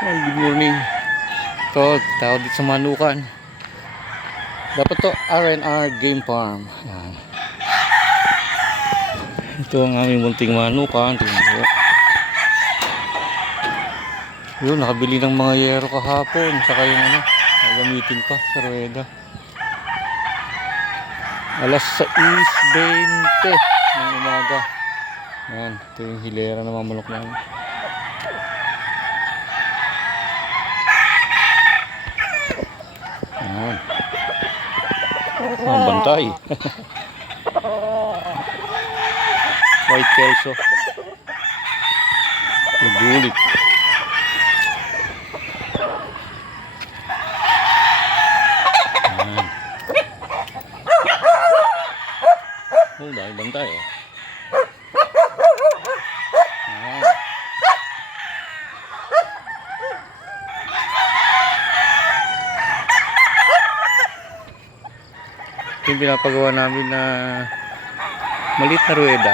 Ay, good morning. Ito, tawag dito sa Manukan. Dapat to R&R Game Farm. Ayan. Ito ang aming munting Manukan. Tingnan mo. Yun, nakabili ng mga yero kahapon. Saka yung gagamitin pa sa rueda. Alas 6:20 ng umaga. Ayan, ito yung hilera ng mga manok namin. Ayan. Ang bantay. White Kelso. Ibulit. Ayan. Oh, dahil bantay oh. Ayan. Yung pinapagawa namin na maliit na rueda.